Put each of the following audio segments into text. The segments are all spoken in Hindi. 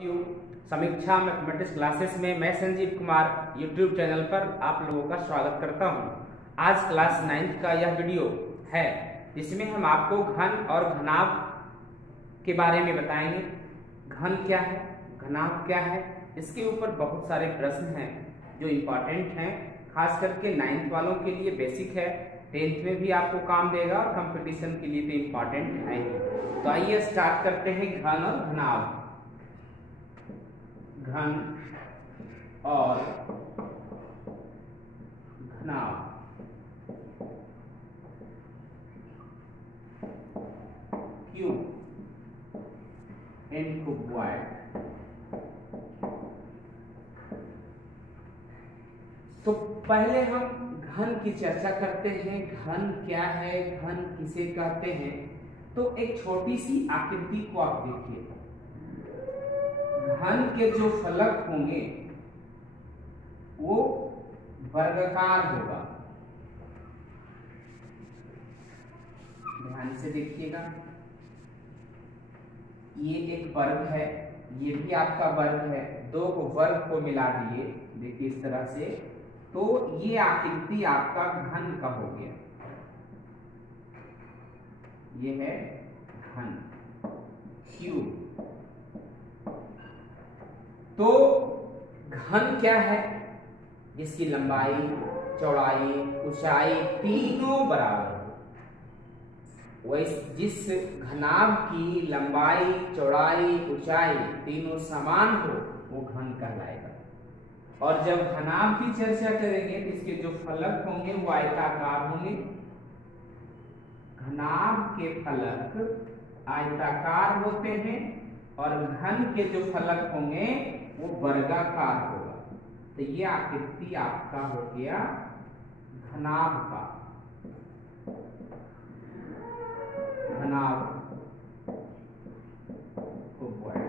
समीक्षा मैथमेटिक्स क्लासेस में मैं संजीव कुमार यूट्यूब चैनल पर आप लोगों का स्वागत करता हूं। आज क्लास 9th का यह वीडियो है जिसमें हम आपको घन और घनाभ के बारे में बताएंगे। घन क्या है, घनाभ क्या है, इसके ऊपर बहुत सारे प्रश्न हैं जो इम्पोर्टेंट हैं, खास करके 9th वालों के लिए बेसिक है, 10th में भी आपको काम देगा और कंपटीशन के लिए तो इम्पोर्टेंट है। तो आइए स्टार्ट करते हैं घन और घनाभ। घन और घनाभ। Cube and cuboid. तो पहले हम घन की चर्चा करते हैं। घन क्या है, घन किसे कहते हैं। तो एक छोटी सी आकृति को आप देखिए। घन के जो फलक होंगे वो वर्गाकार होगा। ध्यान से देखिएगा, ये एक वर्ग है, ये भी आपका वर्ग है, दो को वर्ग को मिला दिए, देखिए इस तरह से, तो ये आकृति आपका घन का हो गया। ये है घन, क्यूब। तो घन क्या है? जिसकी लंबाई, चौड़ाई, ऊंचाई तीनों बराबर हो। वैसे जिस घनाभ की लंबाई, चौड़ाई, ऊंचाई तीनों समान हो वो घन कहलाएगा। और जब घनाभ की चर्चा करेंगे तो इसके जो फलक होंगे वो आयताकार होंगे। घनाभ के फलक आयताकार होते हैं और घन के जो फलक होंगे वो वर्गाकार होगा। तो ये आकृति आपका हो गया घनाभ का। घनाभ क्यूबॉइड।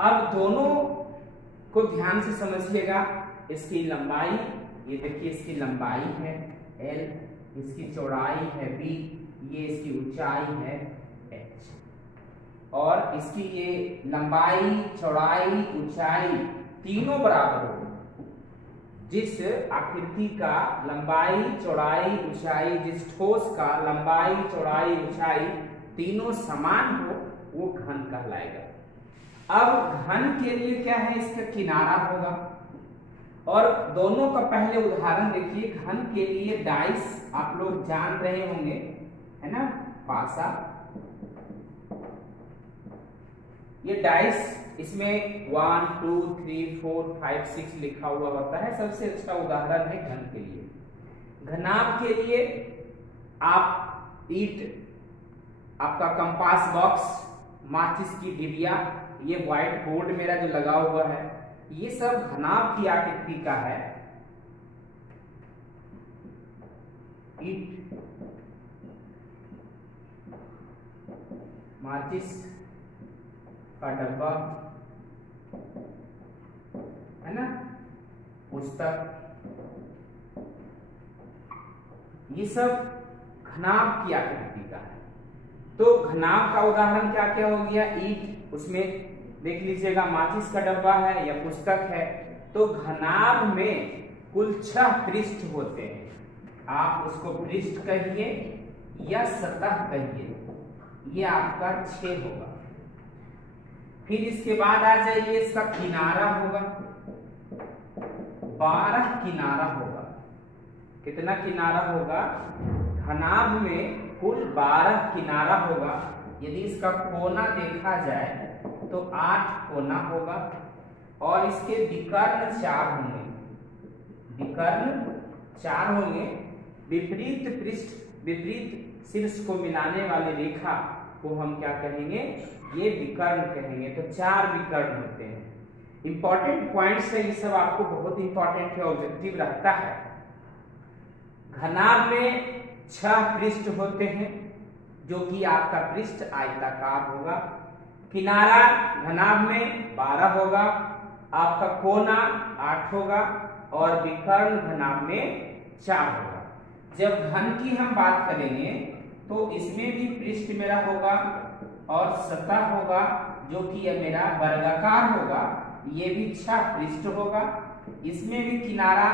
अब दोनों को ध्यान से समझिएगा। इसकी लंबाई, ये देखिए इसकी लंबाई है L, इसकी चौड़ाई है B, ये इसकी ऊंचाई है H। और इसकी ये लंबाई, चौड़ाई, ऊंचाई तीनों बराबर हो। जिस आकृति का लंबाई, चौड़ाई, ऊंचाई, जिस ठोस का लंबाई, चौड़ाई, ऊंचाई तीनों समान हो वो घन कहलाएगा। अब घन के लिए क्या है, इसका किनारा होगा। और दोनों का पहले उदाहरण देखिए। घन के लिए डाइस आप लोग जान रहे होंगे, है ना, पासा। ये डाइस, इसमें 1 2 3 4 5 6 लिखा हुआ होता है। सबसे अच्छा उदाहरण है घन के लिए। घनाभ के लिए आप ईंट, आपका कंपास बॉक्स, माचिस की डिबिया, ये व्हाइट बोर्ड मेरा जो लगा हुआ है, ये सब घनाभ की आकृति का है। ईंट, माचिस का डब्बा, है ना, पुस्तक, ये सब घनाभ की आकृति का है। तो घनाभ का उदाहरण क्या क्या हो गया? ईंट, उसमें देख लीजिएगा माचिस का डब्बा है या पुस्तक है। तो घनाभ में कुल 6 पृष्ठ होते हैं। आप उसको पृष्ठ कहिए या सतह कहिए, ये आपका 6 होगा। फिर इसके बाद आ जाइए, इसका किनारा होगा, 12 किनारा होगा। कितना किनारा होगा? घनाभ में कुल 12 किनारा होगा। यदि इसका कोना देखा जाए तो 8 कोना होगा। और इसके विकर्ण 4 होंगे। विकर्ण 4 होंगे। विपरीत पृष्ठ, विपरीत शीर्ष को मिलाने वाली रेखा को हम क्या कहेंगे? ये विकर्ण कहेंगे। तो 4 विकर्ण होते हैं। इंपॉर्टेंट पॉइंट्स है, ये सब आपको बहुत इंपॉर्टेंट है, ऑब्जेक्टिव रखता है। घनाभ में 6 पृष्ठ होते हैं, जो कि आपका पृष्ठ आयताकार होगा। किनारा घनाभ में 12 होगा, आपका कोना 8 होगा और विकर्ण घनाभ में 4 होगा। जब घन की हम बात करेंगे तो इसमें भी पृष्ठ मेरा होगा और सतह होगा जो कि ये मेरा वर्गाकार होगा, ये भी 6 पृष्ठ होगा। इसमें भी किनारा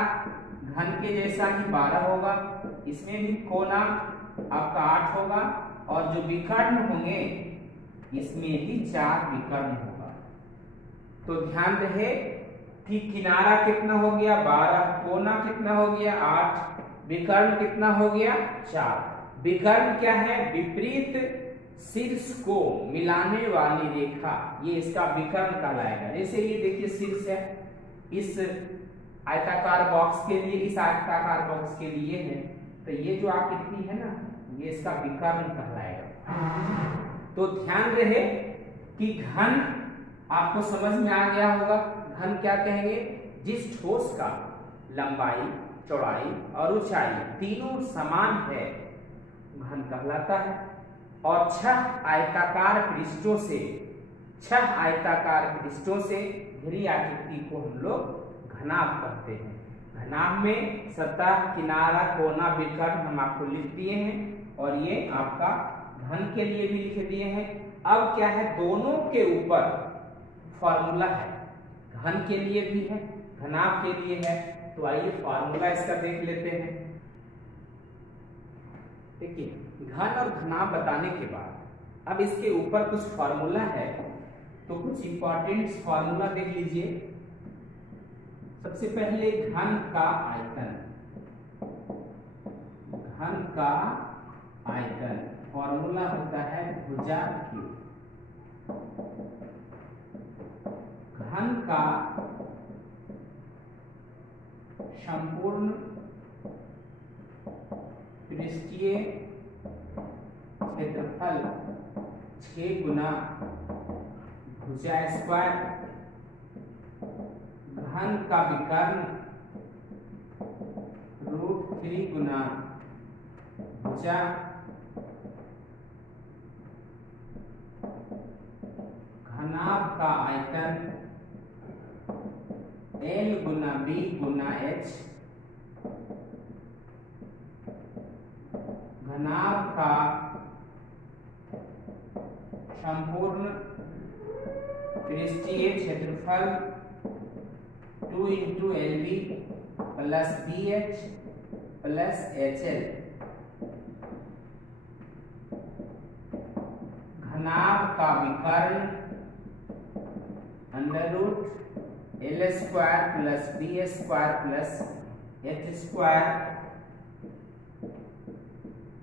घन के जैसा ही 12 होगा, इसमें भी कोना आपका 8 होगा, और जो विकर्ण होंगे इसमें भी 4 विकर्ण होगा। तो ध्यान रहे कि किनारा कितना हो गया 12, कोना कितना हो गया 8, विकर्ण कितना हो गया 4। विकर्ण क्या है? विपरीत शीर्ष को मिलाने वाली रेखा, ये इसका विकर्ण कहलाएगा। जैसे ये देखिए शीर्ष है, इस आयताकार बॉक्स के लिए, इस आयताकार बॉक्स के लिए है, तो ये जो आकृति है ना, ये इसका विकर्ण कहलाएगा। तो ध्यान रहे कि घन आपको समझ में आ गया होगा। घन क्या कहेंगे? जिस ठोस का लंबाई, चौड़ाई और ऊंचाई तीनों समान है, घन कहलाता है। और 6 आयताकार पृष्ठों से, 6 आयताकार पृष्ठों से घिरी आकृति को हम लोग घनाभ कहते हैं। घनाभ में सतह, किनारा, कोना, विकर्ण हम आपको लिख दिए हैं, और ये आपका घन के लिए भी लिख दिए हैं। अब क्या है? दोनों के ऊपर फॉर्मूला है, घन के लिए भी है, घनाभ के लिए है। तो आइए फॉर्मूला इसका देख लेते हैं। देखिए, घन और घनाभ बताने के बाद अब इसके ऊपर कुछ फॉर्मूला है, तो कुछ इंपॉर्टेंट फॉर्मूला देख लीजिए। सबसे पहले घन का आयतन, घन का आयतन फॉर्मूला होता है भुजा Q। घन का संपूर्ण पृष्ठीय क्षेत्रफल 6 गुना भुजा स्क्वायर। घन का विकर्ण √3 गुना भुजा। घनाभ का आयतन L गुना B गुना H। घनाभ का संपूर्ण पृष्ठीय क्षेत्रफल 2 × LB plus BH plus HL। घनाभ का विकर्ण √L² plus B² plus H²।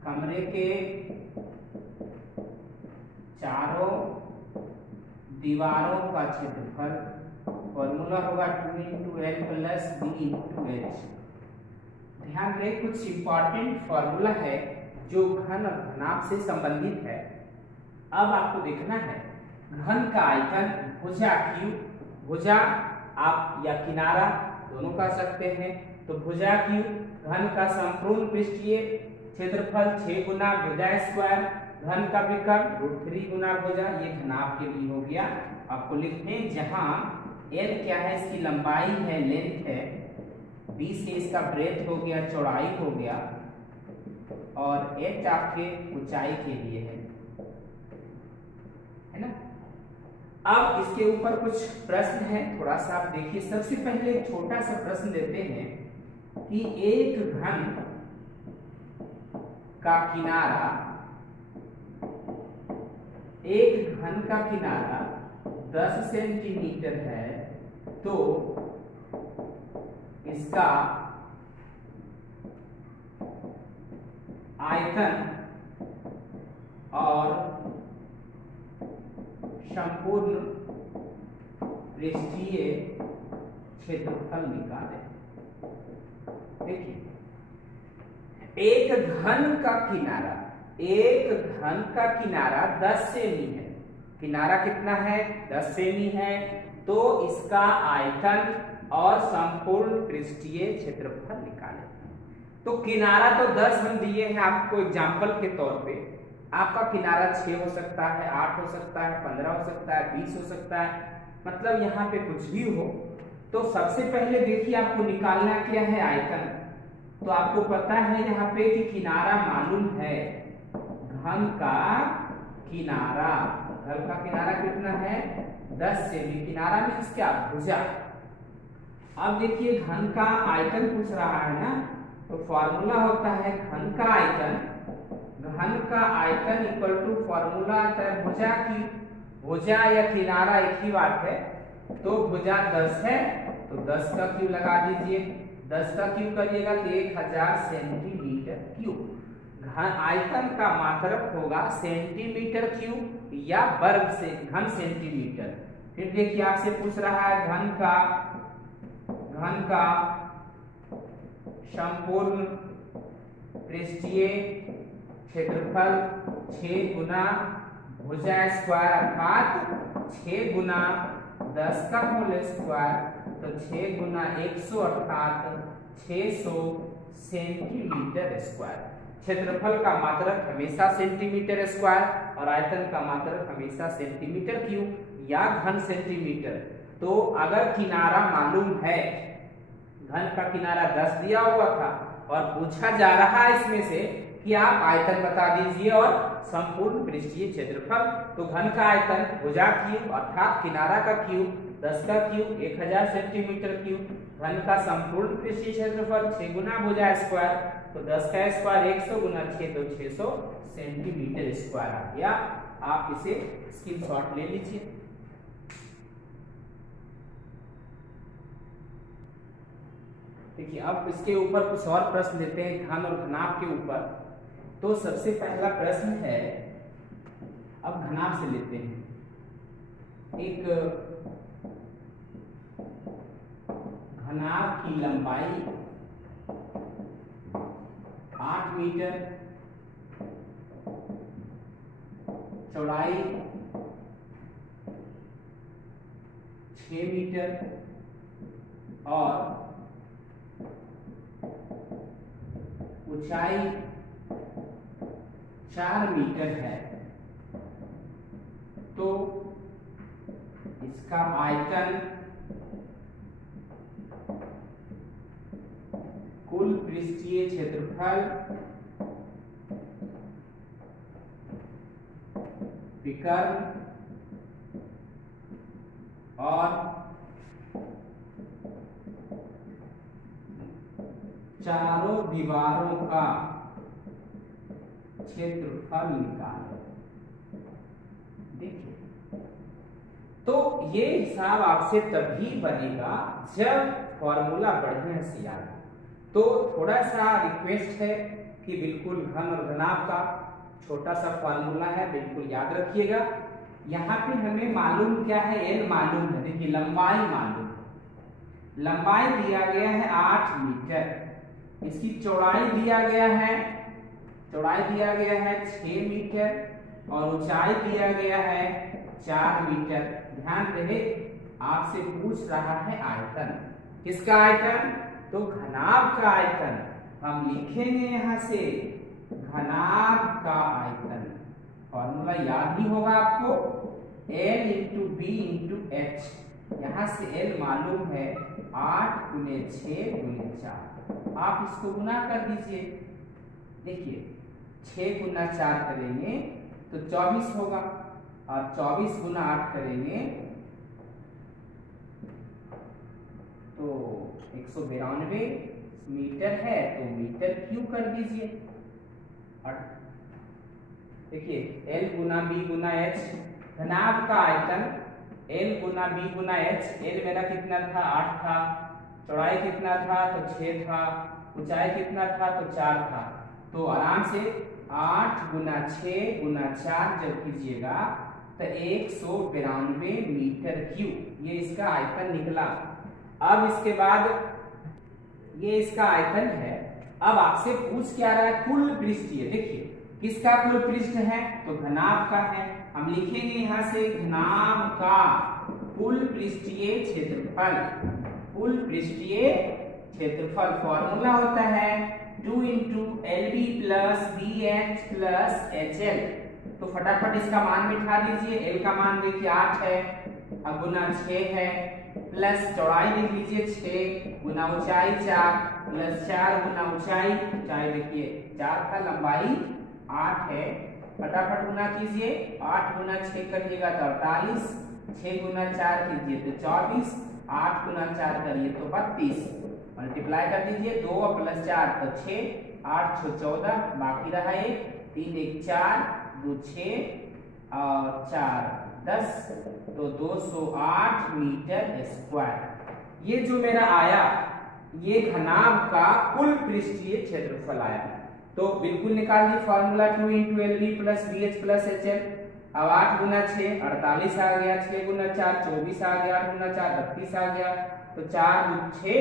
कमरे के चारों दीवारों का क्षेत्रफल, फॉर्मूला होगा 2 × L प्लस B × H। ध्यान रहे, कुछ इंपॉर्टेंट फॉर्मूला है जो घन और घनाभ से संबंधित है। अब आपको देखना है घन का आयतन भुजा Q, भुजा आप या किनारा दोनों कह सकते हैं। तो भुजा Q, घन का संपूर्ण पृष्ठीय क्षेत्रफल 6 गुना भुजा स्क्वायर, घन का विकर्ण √3 गुना भुजा। ये घनाभ के लिए हो गया। आपको लिखने, जहां L क्या है? इसकी लंबाई है, लेंथ है, B से इसका ब्रेथ हो गया, चौड़ाई हो गया, और H आपके ऊंचाई के लिए है ना। अब इसके ऊपर कुछ प्रश्न है, थोड़ा सा आप देखिए। सबसे पहले छोटा सा प्रश्न देते हैं कि एक घन का किनारा, एक घन का किनारा 10 सेंटीमीटर है, तो इसका आयतन और संपूर्ण पृष्ठीय क्षेत्रफल निकालें। देखिए, एक घन का किनारा, एक घन का किनारा 10 सेमी है। किनारा कितना है? 10 सेमी है। तो इसका आयतन और संपूर्ण पृष्ठीय क्षेत्रफल निकालें। तो किनारा तो 10 हम दिए हैं आपको एग्जाम्पल के तौर पे। आपका किनारा 6 हो सकता है, 8 हो सकता है, 15 हो सकता है, 20 हो सकता है, मतलब यहाँ पे कुछ भी हो। तो सबसे पहले देखिए आपको निकालना क्या है? आयतन। तो आपको पता है यहाँ पे कि किनारा मालूम है, घन का किनारा, बगल का किनारा कितना है 10 सेमी, किनारा मीन्स क्या भुजा। अब देखिए घन का आयतन पूछ रहा है ना, तो फॉर्मूला होता है घन का आयतन, घन का आयतन इक्वल टू फॉर्मूला आता है भुजा की, भुजा या किनारा एक ही बात है। तो भुजा 10 है तो 10 का क्यूब लगा दीजिए, 10 का क्यूब करिएगा तो 1000 सेंटीमीटर क्यूब। घन आयतन का मात्रक होगा सेंटीमीटर क्यूब या वर्ग से घन सेंटीमीटर। फिर देखिए आपसे पूछ रहा है घन का संपूर्ण पृष्ठीय क्षेत्रफल 6 गुना भुजा स्क्वायर अर्थात 6 गुना 10 का होल स्क्वायर, तो 6 गुना 100 अर्थात 600 सेंटीमीटर स्क्वायर। क्षेत्रफल का मात्रक हमेशा सेंटीमीटर स्क्वायर और आयतन का मात्रक हमेशा सेंटीमीटर क्यूब या घन सेंटीमीटर। तो अगर किनारा मालूम है, घन का किनारा 10 दिया हुआ था और पूछा जा रहा है इसमें से कि आप आयतन बता दीजिए और संपूर्ण पृष्ठीय क्षेत्रफल, तो घन का आयतन भुजा क्यूब अर्थात किनारा का क्यूब 10 का क्यूब 1000 सेंटीमीटर क्यूब, घन का संपूर्ण पृष्ठीय क्षेत्रफल 6 गुना भुजा स्क्वायर, तो 10 का स्क्वायर 100 गुना 6 तो 600 सेंटीमीटर स्क्वायर आ गया। आप इसे स्क्रीनशॉट ले लीजिए। देखिए अब इसके ऊपर कुछ और प्रश्न लेते हैं घन और घनाभ के ऊपर। तो सबसे पहला प्रश्न है, अब घनाभ से लेते हैं। एक घनाभ की लंबाई 8 मीटर, चौड़ाई 6 मीटर और ऊंचाई 4 मीटर है, तो इसका आयतन कुल पृष्ठीय क्षेत्रफल विकर्ण और चारों दीवारों का क्षेत्रफल निकालो। देखिए तो ये हिसाब आपसे तभी बनेगा जब फॉर्मूला बढ़िया से याद हो। तो थोड़ा सा रिक्वेस्ट है कि बिल्कुल घन और घनाभ का छोटा सा फॉर्मूला है, बिल्कुल याद रखिएगा। यहाँ पे हमें मालूम क्या है, एल मालूम है। देखिए लंबाई मालूम है, लंबाई दिया गया है 8 मीटर, इसकी चौड़ाई दिया गया है, चौड़ाई दिया गया है 6 मीटर और ऊंचाई दिया गया है 4 मीटर। ध्यान रहे आपसे पूछ रहा है आयतन, किसका आयतन, तो घनाभ का आयतन। हम लिखेंगे यहां से घनाभ का आयतन, फॉर्मूला याद ही होगा आपको, L into B into H. यहां से L मालूम है 8 गुने 6 गुने 4, आप इसको गुना कर दीजिए। देखिए 6 गुना 4 करेंगे तो 24 होगा और 24 गुना 8 करेंगे तो 192 मीटर है, तो मीटर क्यूब कर दीजिए। देखिए L गुना बी गुना एच, घनाभ का आयतन L गुना बी गुना एच। L मेरा कितना था 8 था, चौड़ाई कितना था तो 6 था, ऊंचाई कितना था तो 4 था। तो आराम से 8 गुना 6 गुना 4 जब कीजिएगा तो 192 मीटर क्यूब, ये इसका आयतन निकला। अब इसके बाद ये इसका आयतन है। अब आपसे पूछ क्या रहा है, कुल पृष्ठीय। देखिए किसका कुल पृष्ठ है, तो घनाभ का है। हम लिखेंगे यहां से घनाभ का कुल पृष्ठीय क्षेत्रफल, कुल पृष्ठीय क्षेत्रफल फॉर्मूला होता है 2 into L B plus B H plus H L. तो फटाफट इसका मान बिठा दीजिए। एल का मान देखिए 8 है, अब गुना 6 है, प्लस चौड़ाई लिख लीजिए 6 गुना ऊंचाई 4 प्लस 4 गुना ऊंचाई, ऊंचाई देखिए 4 था, लंबाई 8 है, फटाफट गुना कीजिए, 8 गुना 6 करिएगा तो 48, 6 गुना 4 कीजिए तो 24, 8 गुना 4 करिए तो 32, मल्टीप्लाई कर दीजिए, 2 प्लस 4 तो 6, 8 6 14, बाकी रहा 1, 3 1 4, 2 6 और 4 10, तो 208 मीटर स्क्वायर। ये जो मेरा आया ये घनाभ का कुल पृष्ठीय क्षेत्रफल आया। तो बिल्कुल निकाल the formula 2 × LB + BH + HL। अब 8 गुना 6 48 आ गया, 6 गुना 4 24 आ गया, 8 गुना 4 32 आ गया, तो 4 2 6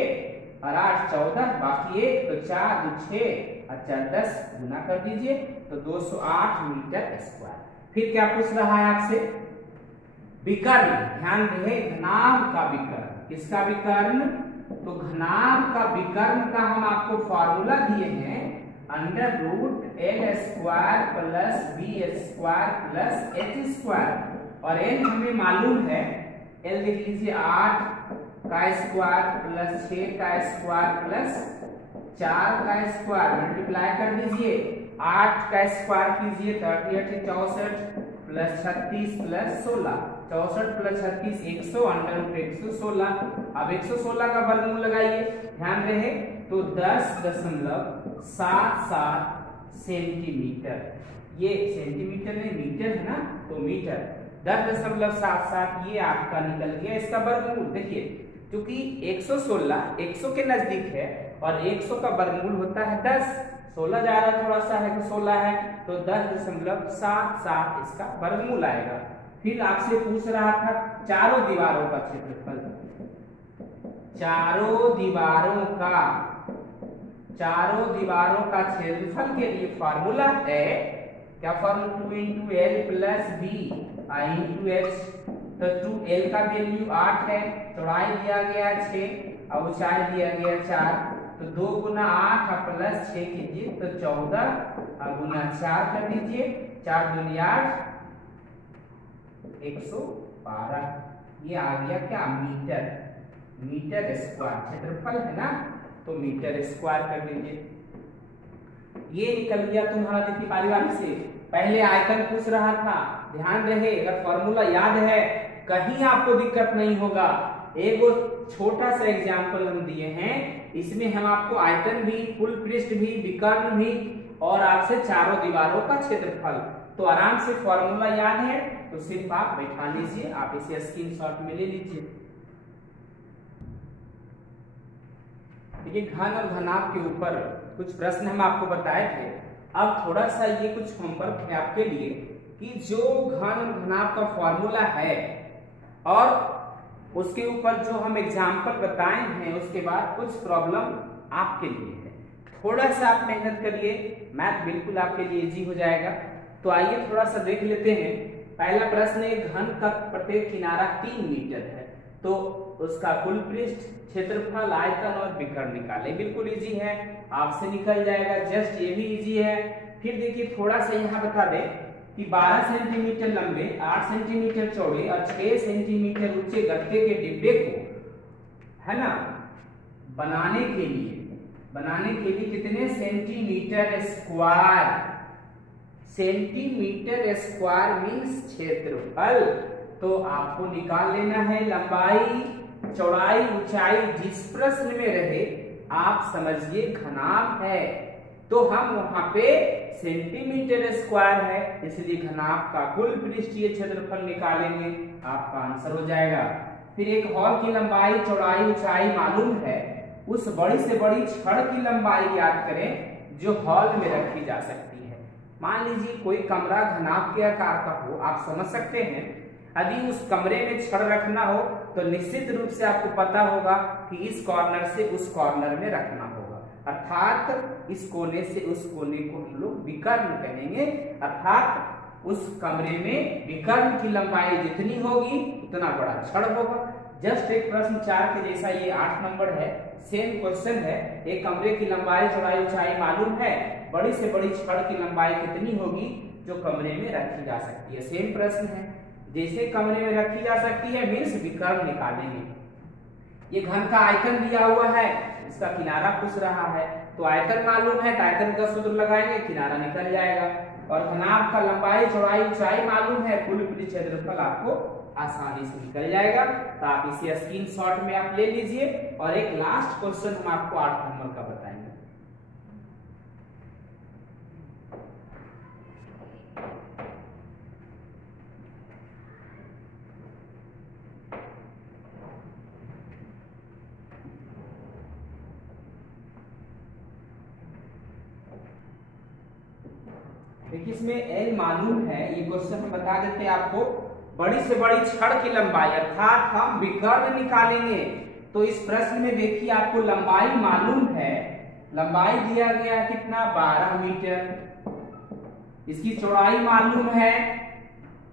और 8 14, बाकी 1, तो 4 2 6 और 4 10, गुना कर दीजिए तो 208 मीटर स्क्वायर। फिर क्या पूछ रहा है आपसे? विकर्ण, ध्यान रहे घनाभ का विकर्ण। किसका विकर्ण? तो घनाभ का विकर्ण का हम आपको फॉर्मूला दिए हैं √L² + BH² + H², और L हमें मालूम है, L देख लीजिए 8 का स्क्वायर प्लस 6 का स्क्वायर प्लस 4 का स्क्वायर, मल्टीप्लाई कर दीजिए, 8 का स्क्वायर कीजिए 38 64 प्लस 36 प्लस 16, 64 प्लस 36 100 √116। अब 116 का वर्गमूल लगाइए, ध्यान रहे तो 10.77 सेंटीमीटर, ये सेंटीमीटर नहीं मीटर है ना, तो मीटर 10.77 ये आपका निकल गया इसका वर्गमूल। देखिए क्योंकि 116 100 के नजदीक है और 100 का वर्गमूल होता है 10, 16 जा रहा थोड़ा सा है तो 16 है, तो 10.77 इसका वर्गमूल आएगा। फिर आपसे पूछ रहा था चारों दीवारों का क्षेत्रफल। चारों दीवारों का क्षेत्रफल के लिए फॉर्मूला है क्या? Formula 2 × L + B × H। तो 2L का वैल्यू 8 है, चौड़ाई दिया गया 6 और ऊंचाई दिया गया 4, तो 2 गुना 8 और प्लस 6 कीजिए तो 14 और गुना 4 कर दीजिए, 4 दूनी 8 112, ये आ गया क्या? मीटर स्क्वायर क्षेत्रफल है ना, तो मीटर स्क्वायर कर दीजिए। ये निकल गया तुम्हारा। देखिए पारिवारिक से पहले आयतन पूछ रहा था, ध्यान रहे अगर फॉर्मूला याद है कहीं आपको दिक्कत नहीं होगा। एक छोटा सा एग्जाम्पल हम दिए हैं, इसमें हम आपको आयतन भी, कुल पृष्ठ भी, विकर्ण भी और आपसे चारों दीवारों का क्षेत्रफल, तो आराम से फॉर्मूला याद है तो सिर्फ आप बैठा लीजिए, आप इसे स्क्रीनशॉट में ले लीजिए। देखिए घन और घनाभ के ऊपर कुछ प्रश्न हम आपको बताए थे। अब थोड़ा सा ये कुछ होमवर्क है आपके लिए कि जो घन और घनाभ का फॉर्मूला है और उसके ऊपर जो हम एग्जाम्पल बताए हैं उसके बाद कुछ प्रॉब्लम आपके लिए है। थोड़ा सा आप मेहनत करिए, मैथ बिल्कुल आपके लिए इजी हो जाएगा। तो आइए थोड़ा सा देख लेते हैं। पहला प्रश्न, एक घन का प्रत्येक किनारा 3 मीटर है, तो उसका कुल पृष्ठ, क्षेत्रफल, आयतन और विकर्ण निकाले। बिल्कुल इजी है, आपसे निकल जाएगा, जस्ट ये भी इजी है। फिर देखिए थोड़ा सा यहाँ बता दें कि 12 सेंटीमीटर लंबे, 8 सेंटीमीटर चौड़े और 6 सेंटीमीटर ऊंचे गत्ते के डिब्बे को, है ना, बनाने के लिए कितने centimetre square, centimetre square means क्षेत्रफल, तो आपको निकाल लेना है लंबाई, चौड़ाई, ऊंचाई। जिस प्रश्न में रहे आप समझिए घनाभ है तो हम वहां पे सेंटीमीटर स्क्वायर है, इसलिए घनाभ का कुल पृष्ठीय क्षेत्रफल निकालेंगे, आपका आंसर हो जाएगा। फिर एक हॉल की लंबाई, चौड़ाई, ऊंचाई मालूम है, उस बड़ी से बड़ी छड़ की लंबाई याद करें जो हॉल में रखी जा सकती है। मान लीजिए कोई कमरा घनाभ के आकार का हो, आप समझ सकते हैं, यदि उस कमरे में छड़ रखना हो तो निश्चित रूप से आपको पता होगा कि इस कॉर्नर से उस कॉर्नर में रखना होगा, अर्थात इस कोने से उस कोने को हम लोग विकर्ण कहेंगे, अर्थात उस कमरे में विकर्ण की लंबाई जितनी होगी उतना बड़ा छड़ होगा। जस्ट एक प्रश्न 4 के जैसा ये 8 नंबर है, सेम क्वेश्चन है। एक कमरे की लंबाई, चौड़ाई, ऊंचाई मालूम है, बड़ी से बड़ी छड़ की लंबाई कितनी होगी जो कमरे में रखी जा सकती है। सेम प्रश्न है, जैसे कमरे में रखी जा सकती है मीन्स विकर्ण निकालेंगे। ये घन का आयतन दिया हुआ है, इसका किनारा पूछ रहा है, तो आयतन मालूम है तो आयतन का सूत्र लगाएंगे, किनारा निकल जाएगा। और घनाभ का लंबाई चौड़ाई ऊंचाई मालूम है, कुल क्षेत्रफल आपको आसानी से निकल जाएगा। तो आप इसे स्क्रीनशॉट में आप ले लीजिए। और एक लास्ट क्वेश्चन हम आपको 8 नंबर का बताएंगे। देखिए इसमें L मालूम है, ये क्वेश्चन हम बता देते हैं आपको। बड़ी से बड़ी छड़ की लंबाई अर्थात हम विकर्ण निकालेंगे। तो इस प्रश्न में देखिए आपको लंबाई मालूम है, लंबाई दिया गया है कितना 12 मीटर। इसकी चौड़ाई मालूम है,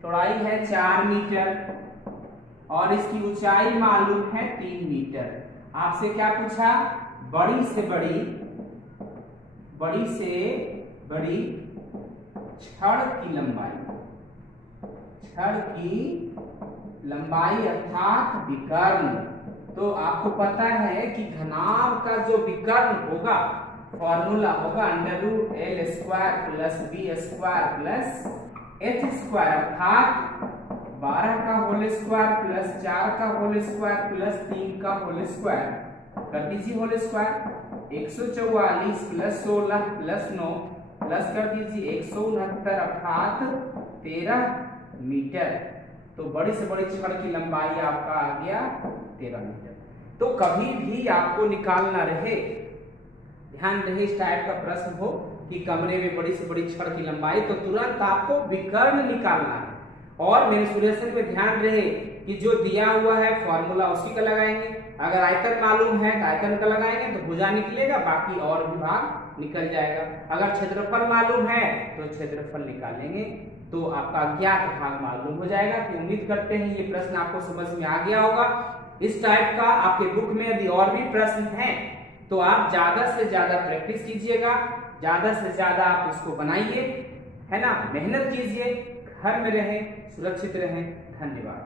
चौड़ाई है 4 मीटर और इसकी ऊंचाई मालूम है 3 मीटर। आपसे क्या पूछा, बड़ी से बड़ी छड़ की लंबाई अर्थात विकर्ण। तो आपको पता है कि घनाभ का जो विकर्ण होगा फॉर्मूला होगा √L² + B² + H² अर्थात 12 का होल स्क्वायर प्लस 4 का होल स्क्वायर प्लस 3 का होल स्क्वायर कर दीजिए होल स्क्वायर। 144 + 16 + 9 प्लस कर दीजिए 169 अर्थात 13 मीटर। तो बड़ी से बड़ी छड़ की लंबाई आपका आ गया 13 मीटर। तो कभी भी आपको निकालना रहे, ध्यान रहे इस टाइप का प्रश्न हो कि कमरे में बड़ी से बड़ी छड़ की लंबाई, तो तुरंत आपको विकर्ण निकालना है। और मेंसुरेशन पे ध्यान रहे कि जो दिया हुआ है फॉर्मूला उसी का लगाएंगे। अगर आयतन मालूम है तो आयतन का लगाएंगे तो भुजा निकलेगा, बाकी और भी भाग निकल जाएगा। अगर क्षेत्रफल मालूम है तो क्षेत्रफल निकालेंगे तो आपका अज्ञात भाग मालूम हो जाएगा। तो उम्मीद करते हैं ये प्रश्न आपको समझ में आ गया होगा। इस टाइप का आपके बुक में यदि और भी प्रश्न हैं तो आप ज्यादा से ज्यादा प्रैक्टिस कीजिएगा, ज्यादा से ज्यादा आप उसको बनाइए, है ना, मेहनत कीजिए, घर में रहें, सुरक्षित रहें। धन्यवाद।